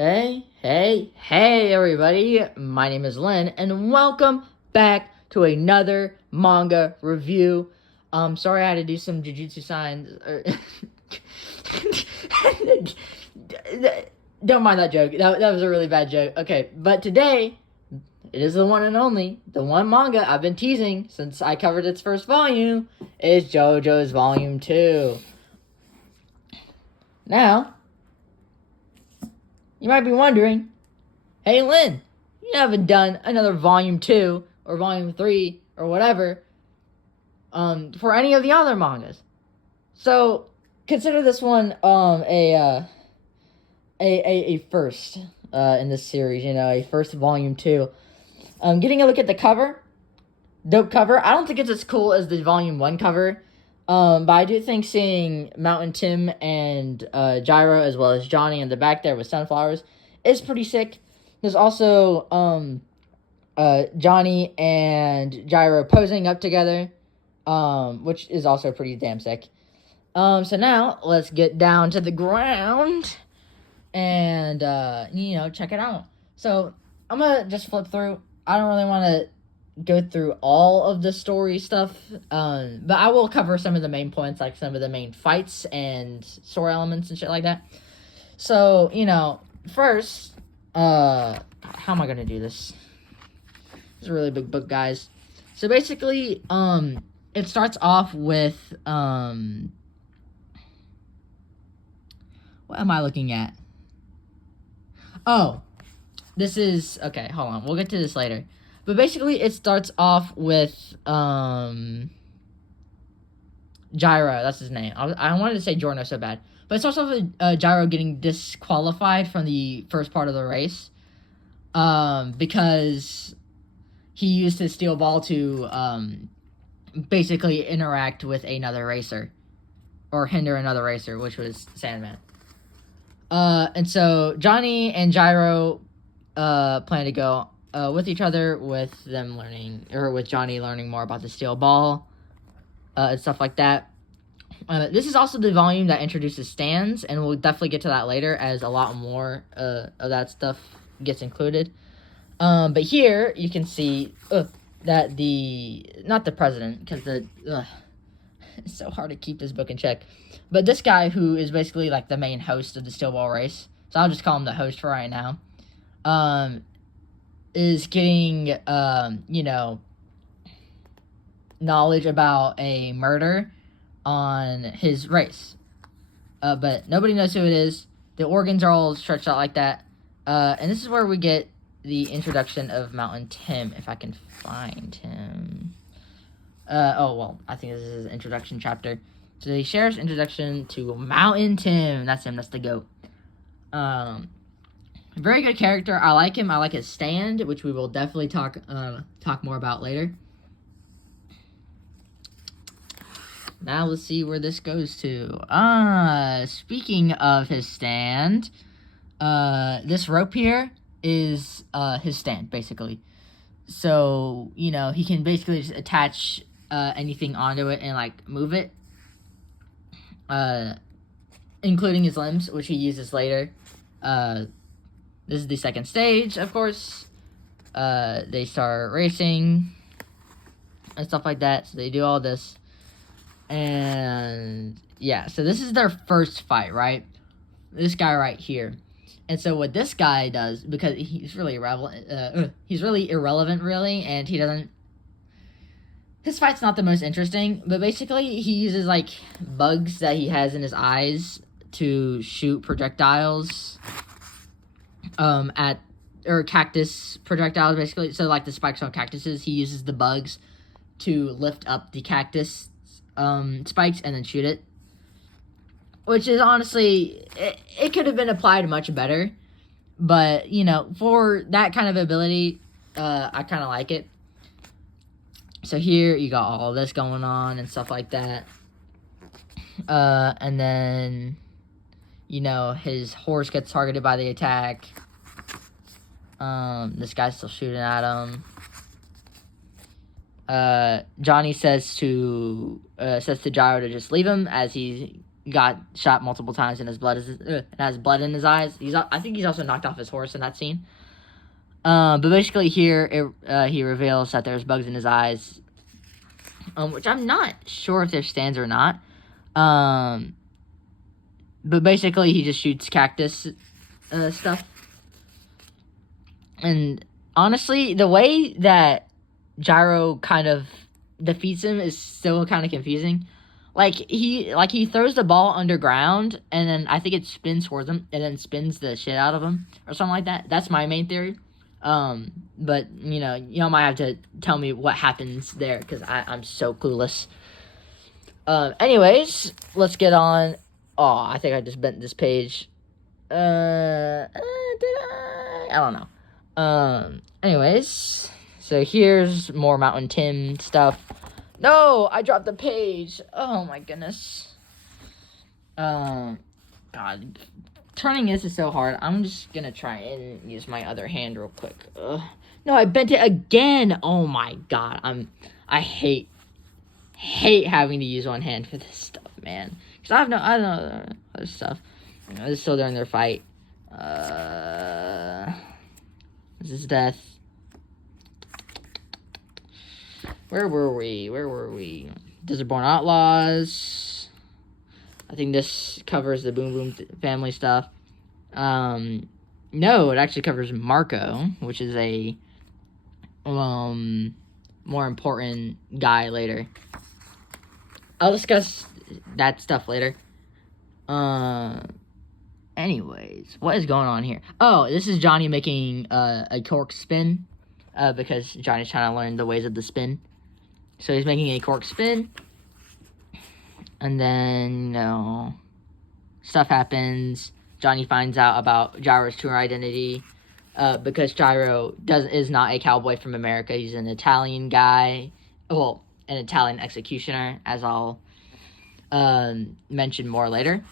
Hey, everybody. My name is Lynn, and welcome back to another manga review. Sorry I had to do some jujutsu signs. Don't mind that joke. That was a really bad joke. Okay, but today, it is the one and only, the one manga I've been teasing since I covered its first volume, is JoJo's Volume 2. Now, you might be wondering, hey Lynn, you haven't done another Volume 2 or Volume 3 or whatever for any of the other mangas. So consider this one a first in this series, a first Volume 2. Getting a look at the cover, dope cover. I don't think it's as cool as the Volume 1 cover. But I do think seeing Mountain Tim and Gyro, as well as Johnny in the back there with sunflowers, is pretty sick. There's also Johnny and Gyro posing up together, which is also pretty damn sick. So now, let's get down to the ground and, check it out. So, I'm going to just flip through. I don't really want to go through all of the story stuff, but I will cover some of the main points, like some of the main fights and story elements and shit like that. So, first, how am I gonna do this? It's a really big book, guys. So basically, it starts off with, what am I looking at? Oh, this is, okay, hold on, we'll get to this later. But basically, it starts off with, Gyro, that's his name. I wanted to say Giorno so bad. But it starts off with Gyro getting disqualified from the first part of the race. Because he used his steel ball to, basically interact with another racer. Or hinder another racer, which was Sandman. And so, Johnny and Gyro, plan to go with each other, with them learning, or with Johnny learning more about the steel ball, and stuff like that. This is also the volume that introduces stands, and we'll definitely get to that later, as a lot more of that stuff gets included. But here, you can see that not the president, because it's so hard to keep this book in check, but this guy who is basically like the main host of the steel ball race, so I'll just call him the host for right now, is getting, knowledge about a murder on his race. But nobody knows who it is. The organs are all stretched out like that. And this is where we get the introduction of Mountain Tim, if I can find him. I think this is his introduction chapter. So he shares introduction to Mountain Tim. That's him, that's the goat. Very good character. I like him. I like his stand, which we will definitely talk more about later. Now let's see where this goes to. Speaking of his stand, this rope here is his stand, basically. So, he can basically just attach anything onto it and, move it. Including his limbs, which he uses later. This is the second stage, of course. They start racing and stuff like that. So they do all this. And yeah, so this is their first fight, right? This guy right here. And so what this guy does, because he's really irrelevant, really, and his fight's not the most interesting, but basically he uses, bugs that he has in his eyes to shoot projectiles or cactus projectiles, basically. So, the spikes on cactuses, he uses the bugs to lift up the cactus spikes and then shoot it. Which is honestly, it could have been applied much better. But, for that kind of ability, I kind of like it. So here, you got all this going on and stuff like that. And then, his horse gets targeted by the attack. This guy's still shooting at him. Johnny says to Gyro to just leave him, as he got shot multiple times and his blood has blood in his eyes. I think he's also knocked off his horse in that scene. But basically here he reveals that there's bugs in his eyes, which I'm not sure if they're stands or not. But basically he just shoots cactus stuff. And honestly, the way that Gyro kind of defeats him is still kind of confusing. Like he throws the ball underground, and then I think it spins towards him, and then spins the shit out of him, or something like that. That's my main theory. But y'all might have to tell me what happens there, because I'm so clueless. Anyways, let's get on. Oh, I think I just bent this page. Did I? I don't know. Anyways, so here's more Mountain Tim stuff. No, I dropped the page. Oh my goodness. God, turning this is so hard. I'm just gonna try and use my other hand real quick. No, I bent it again. Oh my god, I hate having to use one hand for this stuff, man. Cause I don't know other stuff. This is still during their fight. This is death. Where were we? Desert-born Outlaws. I think this covers the Boom Boom family stuff. No, it actually covers Marco, which is a more important guy later. I'll discuss that stuff later. Anyways, what is going on here? Oh, this is Johnny making a cork spin, because Johnny's trying to learn the ways of the spin. So he's making a cork spin, and then, stuff happens. Johnny finds out about Gyro's true identity, because Gyro is not a cowboy from America. He's an Italian guy, well, an Italian executioner, as I'll mention more later.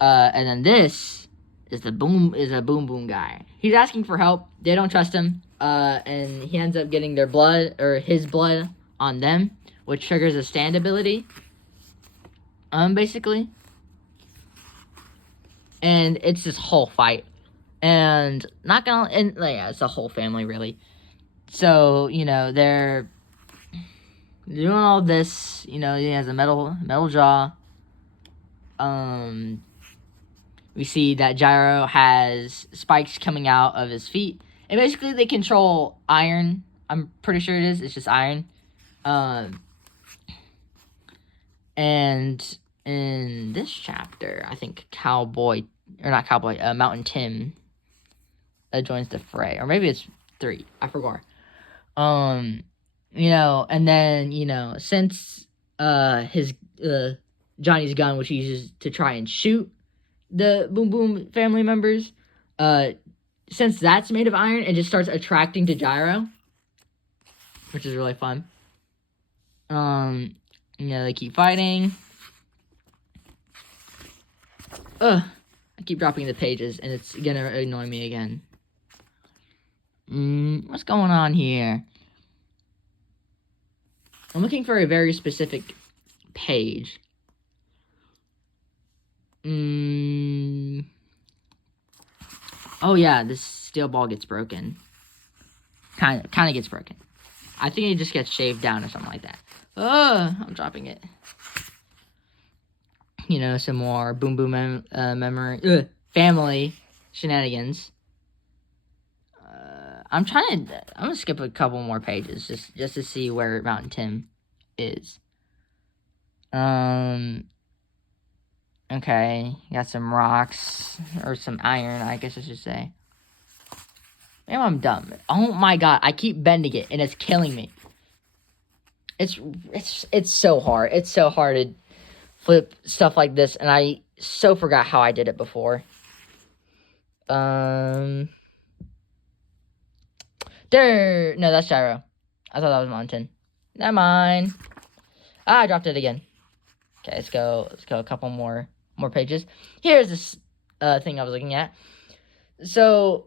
And then this is a Boom Boom guy. He's asking for help. They don't trust him. And he ends up getting their blood, or his blood, on them, which triggers a stand ability. Basically. And it's this whole fight. And it's a whole family, really. So, they're doing all this. He has a metal jaw. We see that Gyro has spikes coming out of his feet. And basically they control iron. I'm pretty sure it is. It's just iron. And in this chapter, I think Mountain Tim joins the fray. Or maybe it's 3. I forgot. And then, since his Johnny's gun, which he uses to try and shoot the Boom Boom family members, since that's made of iron, it just starts attracting to Gyro, which is really fun. They keep fighting. I keep dropping the pages, and it's gonna annoy me again. What's going on here? I'm looking for a very specific page. Oh yeah, this steel ball gets broken. Kind of gets broken. I think it just gets shaved down or something like that. I'm dropping it. Some more Boom Boom family shenanigans. I'm gonna skip a couple more pages just to see where Mountain Tim is. Okay, got some rocks, or some iron, I guess I should say. Maybe I'm dumb. Oh my god, I keep bending it, and it's killing me. It's so hard. It's so hard to flip stuff like this, and I so forgot how I did it before. No, that's Gyro. I thought that was Mountain. Never mind. I dropped it again. Okay, let's go a couple more pages. Here's this thing I was looking at. So,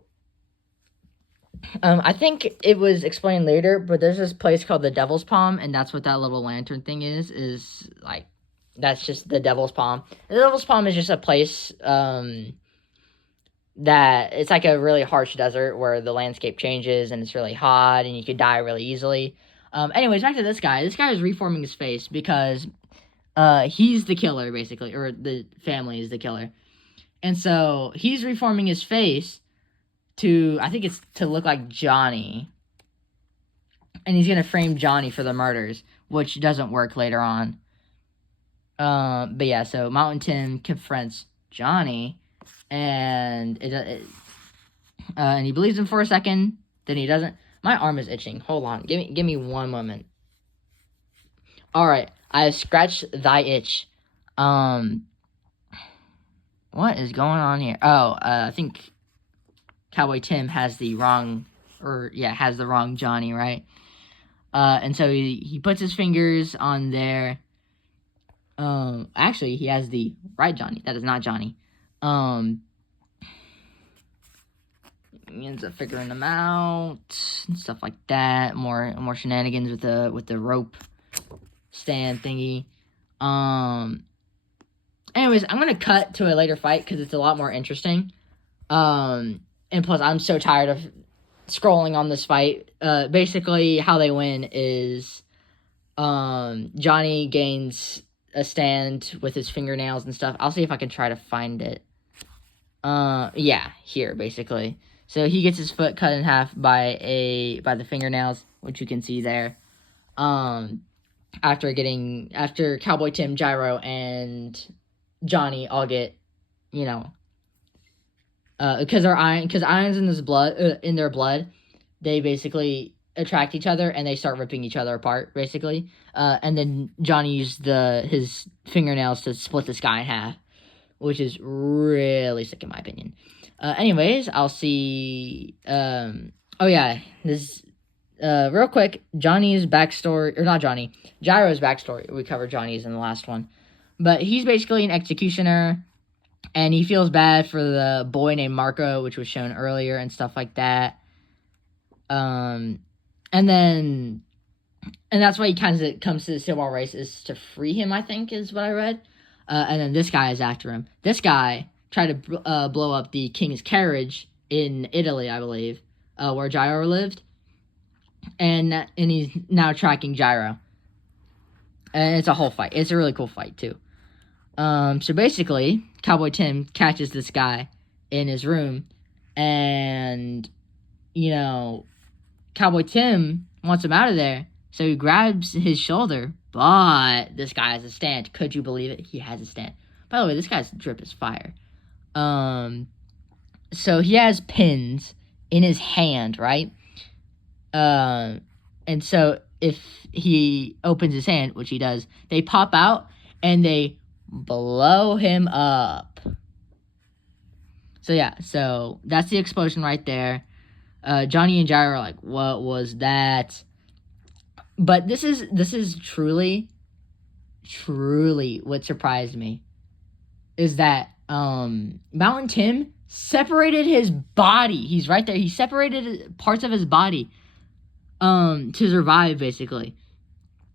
I think it was explained later, but there's this place called the Devil's Palm, and that's what that little lantern thing is like That's just the Devil's Palm. The Devil's Palm is just a place that it's like a really harsh desert where the landscape changes and it's really hot and you could die really easily. Anyways, back to this guy. This guy is reforming his face because he's the killer, basically, or the family is the killer. And so he's reforming his face to, I think it's to look like Johnny. And he's going to frame Johnny for the murders, which doesn't work later on. But yeah, so Mountain Tim confronts Johnny, and and he believes him for a second, then he doesn't. My arm is itching. Hold on. Give me one moment. All right. I have scratched thy itch. What is going on here? Oh, I think Cowboy Tim has the wrong Johnny, right? And so he puts his fingers on there. Actually, he has the right Johnny. That is not Johnny. He ends up figuring them out and stuff like that. More shenanigans with the rope stand thingy. Anyways, I'm gonna cut to a later fight because it's a lot more interesting. And plus, I'm so tired of scrolling on this fight. Basically, how they win is Johnny gains a stand with his fingernails and stuff. I'll see if I can try to find it. Yeah, here basically. So he gets his foot cut in half by the fingernails, which you can see there. After Cowboy Tim, Gyro, and Johnny all get, because iron's in their blood, they basically attract each other and they start ripping each other apart, basically. And then Johnny used his fingernails to split this guy in half, which is really sick in my opinion. Anyways, I'll see. Oh yeah, this real quick. Johnny's backstory, or not Johnny, Gyro's backstory. We covered Johnny's in the last one, but he's basically an executioner, and he feels bad for the boy named Marco, which was shown earlier and stuff like that. And that's why he kind of comes to the Civil War race, is to free him, I think, is what I read. And then this guy is after him. This guy tried to blow up the king's carriage in Italy, I believe, where Gyro lived. And he's now tracking Gyro. And it's a whole fight. It's a really cool fight, too. So basically, Cowboy Tim catches this guy in his room. And, Cowboy Tim wants him out of there. So he grabs his shoulder. But this guy has a stand. Could you believe it? He has a stand. By the way, this guy's drip is fire. So he has pins in his hand, right? And so if he opens his hand, which he does, they pop out and they blow him up. So yeah, so that's the explosion right there. Johnny and Gyro are like, what was that? But this is truly what surprised me is that Mountain Tim separated his body. He's right there. He separated parts of his body to survive, basically.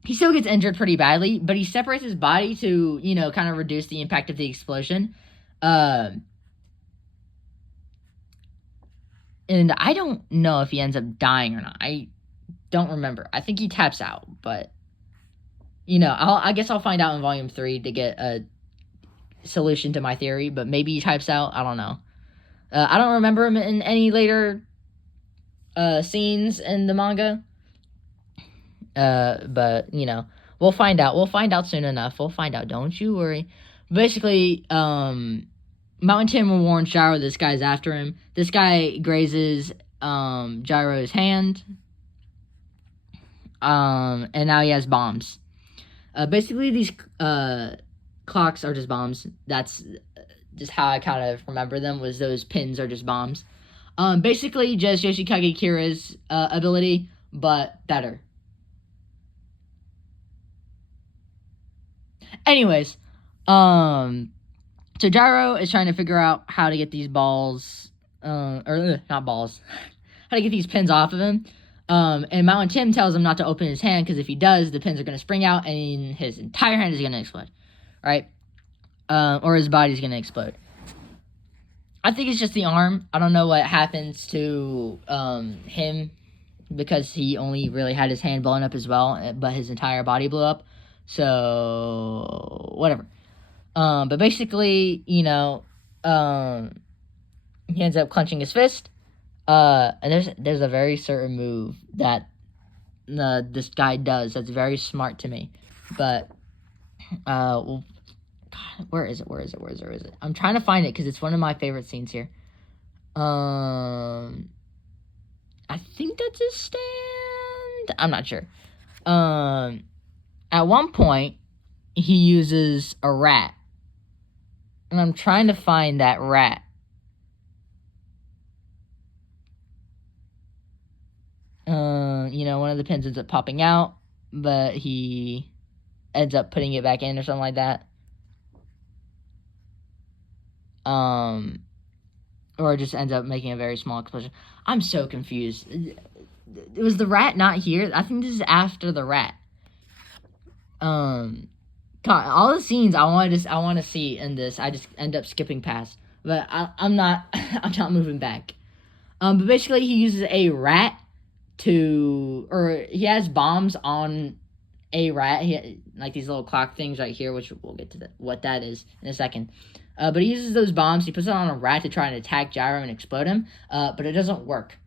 He still gets injured pretty badly, but he separates his body to, kind of reduce the impact of the explosion. And I don't know if he ends up dying or not. I don't remember. I think he taps out, but I guess I'll find out in Volume 3 to get a solution to my theory, but maybe he types out. I don't know. I don't remember him in any later scenes in the manga. But we'll find out. We'll find out soon enough. We'll find out. Don't you worry. Basically, Mountain Tim warns Gyro this guy's after him. This guy grazes Gyro's hand. And now he has bombs. Basically, these clocks are just bombs. That's just how I kind of remember them, was those pins are just bombs. Basically, just Yoshikage Kira's ability, but better. Anyways, so Gyro is trying to figure out how to get these balls, not balls, how to get these pins off of him. And Mountain Tim tells him not to open his hand, because if he does, the pins are going to spring out and his entire hand is going to explode. right? Or his body's gonna explode. I think it's just the arm. I don't know what happens to him, because he only really had his hand blown up as well, but his entire body blew up. So whatever. But basically, he ends up clenching his fist. And there's a very certain move that this guy does that's very smart to me. But well, God, where is it? I'm trying to find it because it's one of my favorite scenes here. I think that's his stand. I'm not sure. At one point, he uses a rat, and I'm trying to find that rat. One of the pins ends up popping out, but he ends up putting it back in or something like that. Or just ends up making a very small explosion. I'm so confused. Was the rat not here? I think this is after the rat. God, all the scenes I want to see in this, I just end up skipping past. But I'm not moving back. But basically, he uses a rat or he has bombs on a rat. Like these little clock things right here, which we'll get to what that is in a second. But he uses those bombs. He puts it on a rat to try and attack Gyro and explode him. But it doesn't work.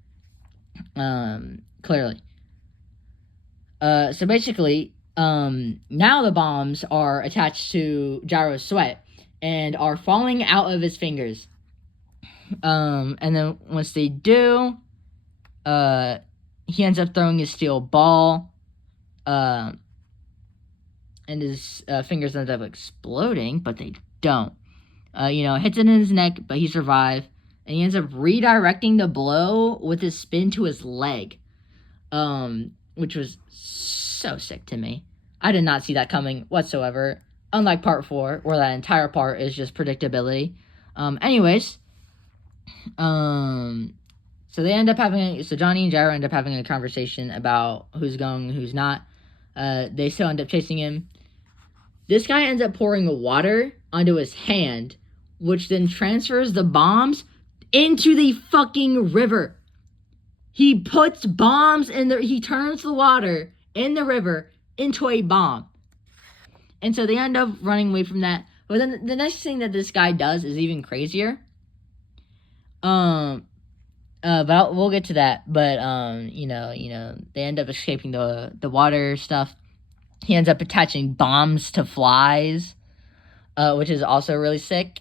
Clearly. So basically, now the bombs are attached to Gyro's sweat and are falling out of his fingers. And then once they do, he ends up throwing his steel ball, and his fingers end up exploding, but they don't. Hits it in his neck, but he survives, and he ends up redirecting the blow with his spin to his leg, which was so sick to me. I did not see that coming whatsoever, unlike part 4, where that entire part is just predictability. Anyways, so they end up so Johnny and Gyro end up having a conversation about who's going and who's not. They still end up chasing him. This guy ends up pouring water onto his hand, which then transfers the bombs into the fucking river. He puts bombs he turns the water in the river into a bomb. And so they end up running away from that. But then the next thing that this guy does is even crazier. But we'll get to that. But they end up escaping the water stuff. He ends up attaching bombs to flies, which is also really sick.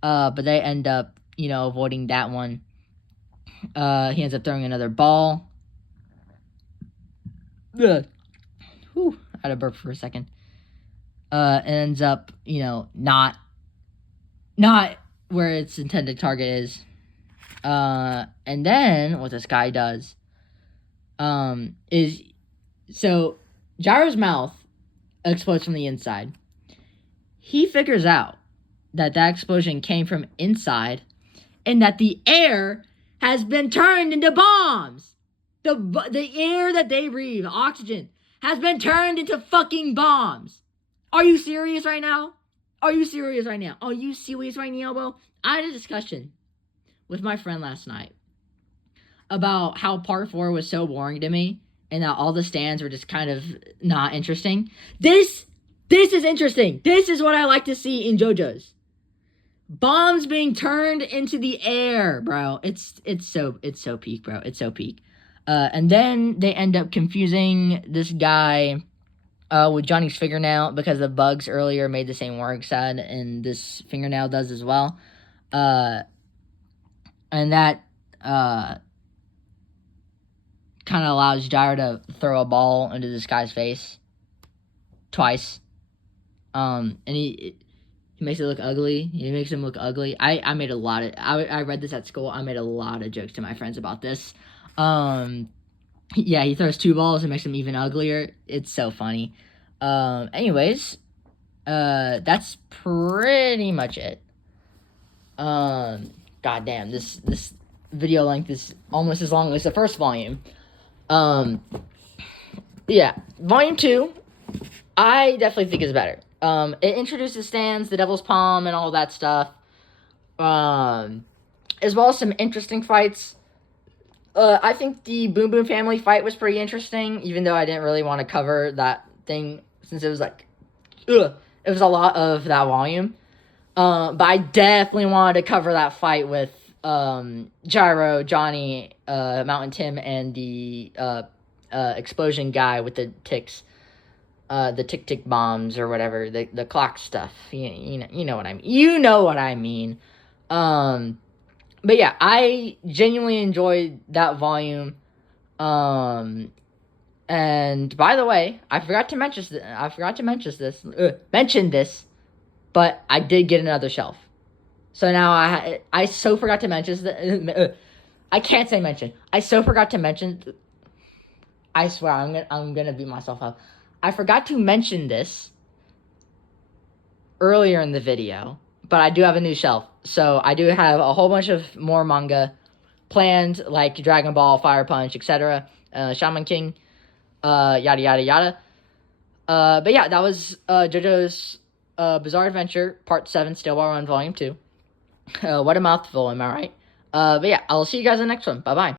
But they end up, avoiding that one. He ends up throwing another ball. Ugh. Whew, I had a burp for a second. It ends up, not where its intended target is. And then what this guy does, is, so Gyro's mouth explodes from the inside. He figures out that explosion came from inside, and that the air has been turned into bombs. The air that they breathe, the oxygen, has been turned into fucking bombs. Are you serious right now? Are you serious right now, bro? I had a discussion with my friend last night about how part 4 was so boring to me, and that all the stands were just kind of not interesting. This is interesting. This is what I like to see in JoJo's. Bombs being turned into the air, bro. It's so peak, bro. It's so peak. And then they end up confusing this guy with Johnny's fingernail, because the bugs earlier made the same warning sign, and this fingernail does as well. And that kind of allows Gyro to throw a ball into this guy's face twice. And he makes it look ugly. He makes him look ugly. I made a lot of... I read this at school. I made a lot of jokes to my friends about this. Yeah, he throws 2 balls and makes him even uglier. It's so funny. Anyways, that's pretty much it. Goddamn, this video length is almost as long as the first volume. Yeah, volume 2, I definitely think is better. It introduces stands, the Devil's Palm, and all that stuff. As well as some interesting fights. I think the Boom Boom family fight was pretty interesting, even though I didn't really want to cover that thing since it was like, it was a lot of that volume. But I definitely wanted to cover that fight with Gyro, Johnny, Mountain Tim, and the explosion guy with the ticks, the tick bombs or whatever, the clock stuff. You know what I mean. You know what I mean. But yeah, I genuinely enjoyed that volume. And by the way, I forgot to mention this. But I did get another shelf. So now I so forgot to mention that. I can't say mention. I so forgot to mention. I swear I'm gonna beat myself up. I forgot to mention this earlier in the video, but I do have a new shelf. So I do have a whole bunch of more manga planned, like Dragon Ball, Fire Punch, etc. Shaman King, yada yada yada. But yeah, that was JoJo's Bizarre Adventure Part 7, Steel Ball Run Volume 2. What a mouthful, am I right? But yeah, I'll see you guys in the next one. Bye-bye.